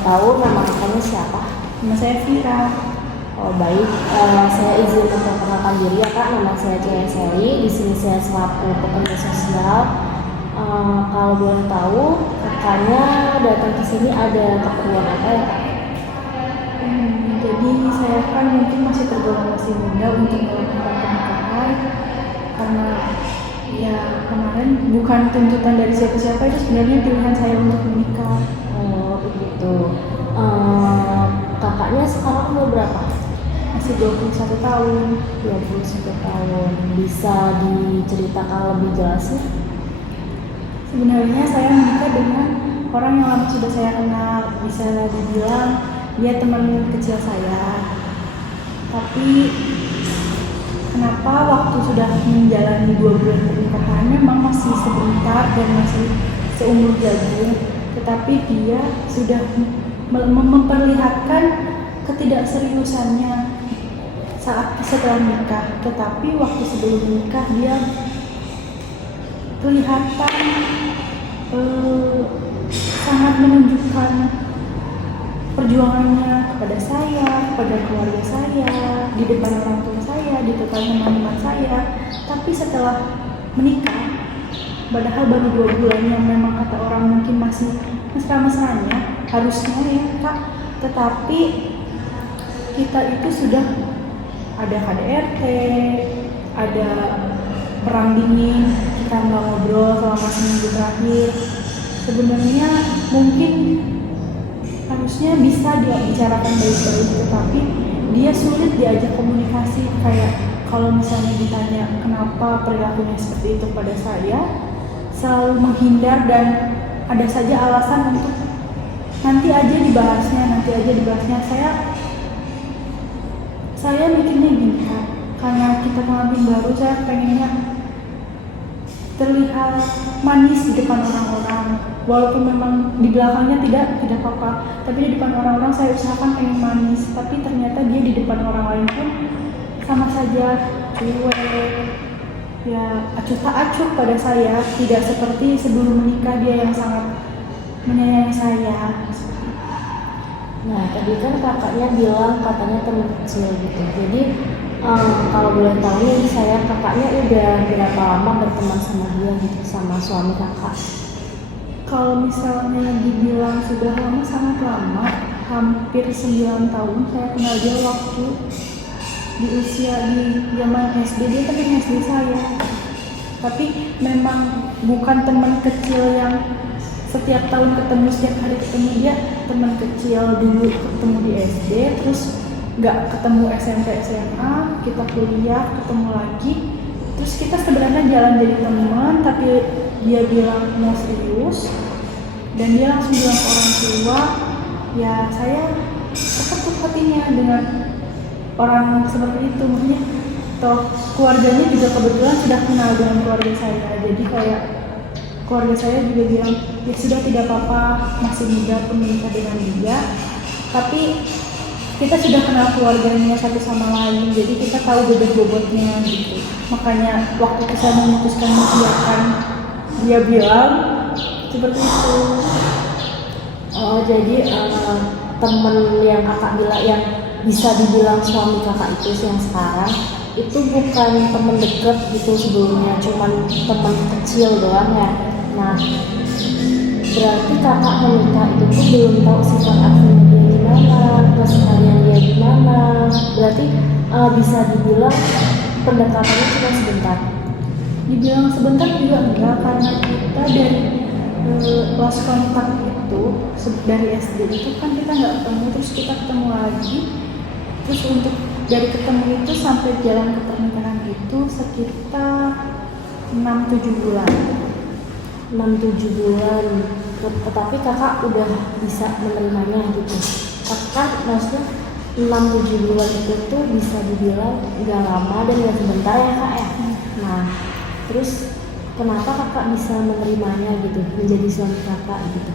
tahu nama kakaknya siapa? Nama saya Vira. Oh baik, saya izin memperkenalkan diri ya kak. Nama saya Caya Sally. Di sini saya selaku pekerja sosial. Kalau boleh tahu, kakaknya datang ke sini ada keperluan apa ya kak? Jadi saya kan mungkin masih tergolong masih muda untuk melakukan pernikahan, karena ya kemarin bukan tuntutan dari siapa-siapa, itu sebenarnya pilihan saya untuk menikah. Oh begitu. Kakaknya sekarang umur berapa? Masih 21 tahun. 21 tahun. Bisa diceritakan lebih jelasnya? Sebenarnya saya menikah dengan orang yang lama sudah saya kenal, bisa dibilang dia teman kecil saya. Tapi kenapa waktu sudah menjalani 2 bulan pernikahan memang masih sebentar dan masih seumur jagung, tetapi dia sudah memperlihatkan ketidakseriusannya saat setelah menikah. Tetapi waktu sebelum menikah dia kelihatan sangat menunjukkan perjuangannya kepada saya, kepada keluarga saya, di depan orang tua saya, di depan teman-teman saya. Tapi setelah menikah, padahal baru 2 bulan yang memang kata orang mungkin masih mesra-mesranya harusnya ya kak, tetapi kita itu sudah ada KDRT, ada perang dingin, kita nggak ngobrol selama seminggu terakhir. Sebenarnya mungkin harusnya bisa dia bicarakan baik-baik, tetapi dia sulit diajak komunikasi. Kayak kalau misalnya ditanya kenapa perilakunya seperti itu pada saya, selalu menghindar dan ada saja alasan untuk nanti aja dibahasnya. Saya mikirnya gini kan, karena kita pengantin baru, saya pengennya terlihat manis di depan orang-orang. Walaupun memang di belakangnya tidak apa-apa, tapi di depan orang-orang saya usahakan pengen manis. Tapi ternyata dia di depan orang lain pun sama saja cuek, ya acuh tak acuh pada saya. Tidak seperti sebelum menikah, dia yang sangat menyayangi saya. Nah tadi kan kakaknya bilang katanya teman kecil gitu. Jadi kalau boleh tahu nih, kakaknya udah berapa lama berteman sama dia gitu, sama suami kakak? Kalau misalnya dibilang sudah lama, sangat lama, hampir 9 tahun. Saya kenal dia waktu di usia di zaman SD, dia teman SD saya. Tapi memang bukan teman kecil yang setiap tahun ketemu, setiap hari ketemu. Dia teman kecil dulu ketemu di SD, terus nggak ketemu SMP SMA, kita kuliah ketemu lagi, terus kita sebenarnya jalan jadi teman, tapi dia bilang mau serius dan dia langsung bilang ke orang tua. Ya saya terketuk hatinya dengan orang seperti itu. Maksudnya toh keluarganya juga kebetulan sudah kenal dengan keluarga saya, jadi kayak keluarga saya juga bilang ya sudah, tidak apa-apa, masih muda pun menikah dengan dia. Tapi kita sudah kenal keluarganya satu sama lain, jadi kita tahu bobot-bobotnya gitu. Makanya waktu saya memutuskan mengiyakan, dia bilang seperti itu. Oh jadi temen yang kakak bilang, yang bisa dibilang suami kakak itu yang sekarang, itu bukan temen deket gitu sebelumnya, cuman temen kecil doang ya. Nah berarti kakak menikah itu tuh belum tahu sifat aslinya dia gimana, keseharian dia gimana. Berarti bisa dibilang pendekatannya cuma sebentar. Dibilang sebentar juga enggak, karena kita dari lost contact itu dari SD itu kan kita nggak ketemu, terus kita ketemu lagi, terus untuk dari ketemu itu sampai jalan ke pernikahan itu sekitar 6-7 bulan. 6-7 bulan, tetapi kakak udah bisa menerimanya gitu. Kakak maksudnya 6-7 bulan itu tuh bisa dibilang nggak lama dan nggak sebentar ya kak ya. Nah terus kenapa kakak bisa menerimanya gitu, menjadi suami kakak gitu?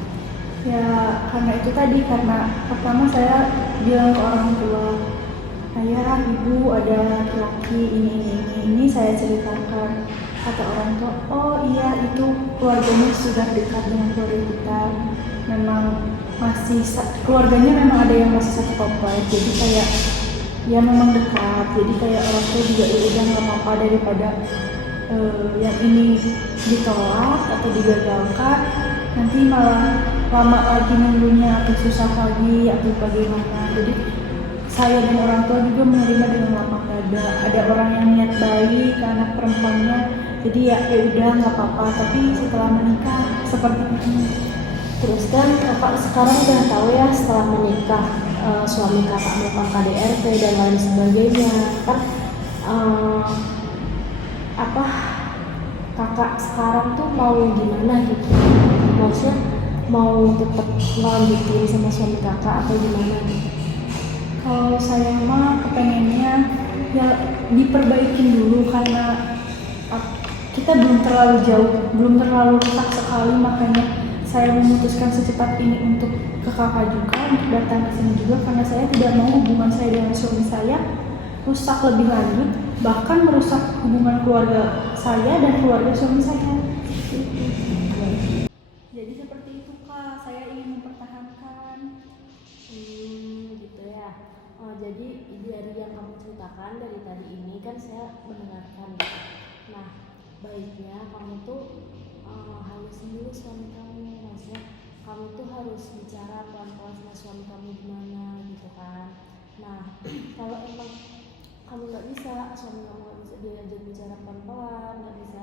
Ya karena itu tadi, karena pertama saya bilang ke orang tua, ayah, ibu, ada laki-laki ini saya ceritakan. Kata orang tua, oh iya, itu keluarganya sudah dekat dengan keluarga kita, memang masih keluarganya memang ada yang masih satu komplek, jadi kayak ya memang dekat, jadi kayak orang tua juga ya udah nggak apa-apa daripada yang ini ditolak atau digagalkan, nanti malah lama lagi nunggunya atau susah lagi atau bagaimana. Jadi saya dan orang tua juga menerima dengan lapang dada. Ada orang yang niat baik ke anak perempuannya, jadi ya udah nggak apa-apa. Tapi setelah menikah seperti ini. Terus kan kakak sekarang udah tahu ya setelah menikah suami kakak melakukan KDRT dan lain sebagainya kan, apa kakak sekarang tuh mau gimana gitu, maksudnya mau tetap lanjutin sama suami kakak atau gimana? Kalau saya mah kepengennya ya diperbaikin dulu karena kita belum terlalu jauh, belum terlalu retak sekali, makanya saya memutuskan secepat ini untuk ke kakak juga, untuk datang ke sini juga karena saya tidak mau hubungan saya dengan suami saya rusak lebih lanjut, bahkan merusak hubungan keluarga saya dan keluarga suami saya. Jadi seperti itu Kak, saya ingin mempertahankan. Gitu ya. Jadi dari yang kamu ceritakan dari tadi ini kan saya mendengarkan gitu. Nah, baiknya kamu tuh halusin dulu suami kamu, maksudnya kamu tuh harus bicara pelan-pelan sama suami kamu gimana gitu kan. Nah, kalau emang kamu nggak bisa, suami kamu nggak bisa diajak bicara pelan-pelan, nggak bisa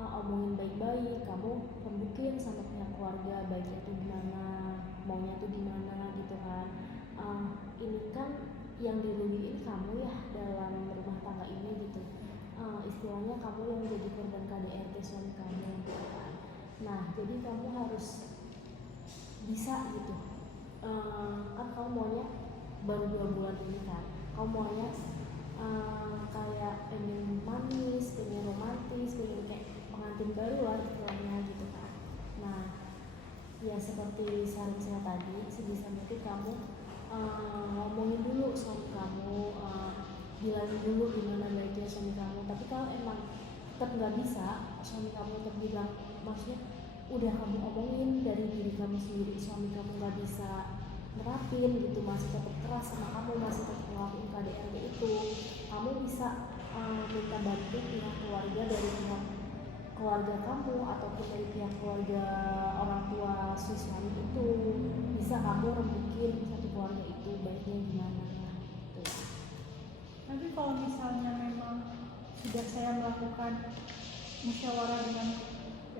omongin baik-baik, kamu rembukin sama pihak keluarga baiknya tuh gimana, maunya tuh gimana gitu kan. Ini kan yang dirugiin kamu ya dalam rumah tangga ini gitu. Istilahnya kamu yang jadi korban KDRT suami kamu gitu kan. Nah, jadi kamu harus bisa gitu. Kan kamu maunya baru 2 bulan ini kan, kamu maunya kayak pengen manis, pengen romantis, pengen kayak pengantin baru lah istilahnya gitu kan. Nah, ya seperti saran saya tadi, sebisa mungkin kamu ngomongin dulu suami kamu, bilangin dulu gimana baiknya suami kamu. Tapi kalau emang tetap nggak bisa, suami kamu tetap bilang, maksudnya udah kamu omongin dari diri kamu sendiri, suami kamu nggak bisa nerapin gitu, masih tetap keras sama kamu, masih tetap ngelakuin KDRT itu, kamu bisa minta bantu pihak keluarga dari pihak keluarga kamu ataupun dari pihak keluarga orang tua si suami itu, bisa kamu rembukin satu keluarga itu baiknya gimana gitu. Tapi kalau misalnya memang sudah saya melakukan musyawarah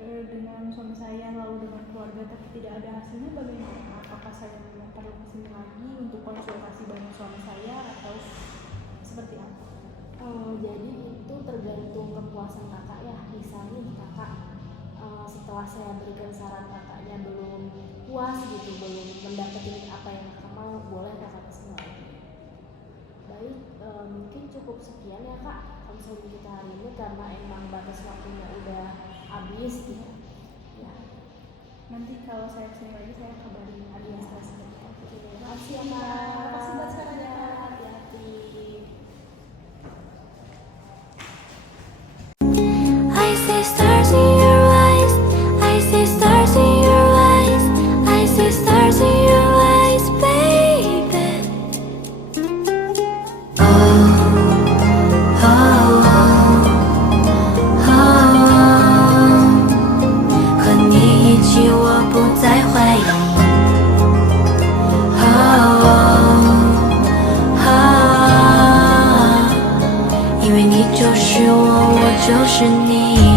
dengan suami saya lalu dengan keluarga tapi tidak ada hasilnya, bagaimana? Apakah saya memang perlu kesini lagi untuk konsultasi dengan suami saya atau seperti apa? Jadi itu tergantung kepuasan kakak ya. Misalnya kakak setelah saya berikan saran kakaknya belum puas gitu, belum mendapatkan apa yang kakak mau, boleh kakak kesini lagi. Baik, mungkin cukup sekian ya kak konseling kita hari ini karena emang batas waktunya udah habis gitu ya. Nanti kalau saya kesini lagi saya kabarin administrasi. Oke, makasih ya kak. Makasih buat sarannya. Hati-hati. I see stars in your eyes, I see stars in your eyes, I see stars in your eyes, baby. Oh, oh, oh, oh. 和你一起我不再怀疑。Oh, oh, 因为你就是我，我就是你。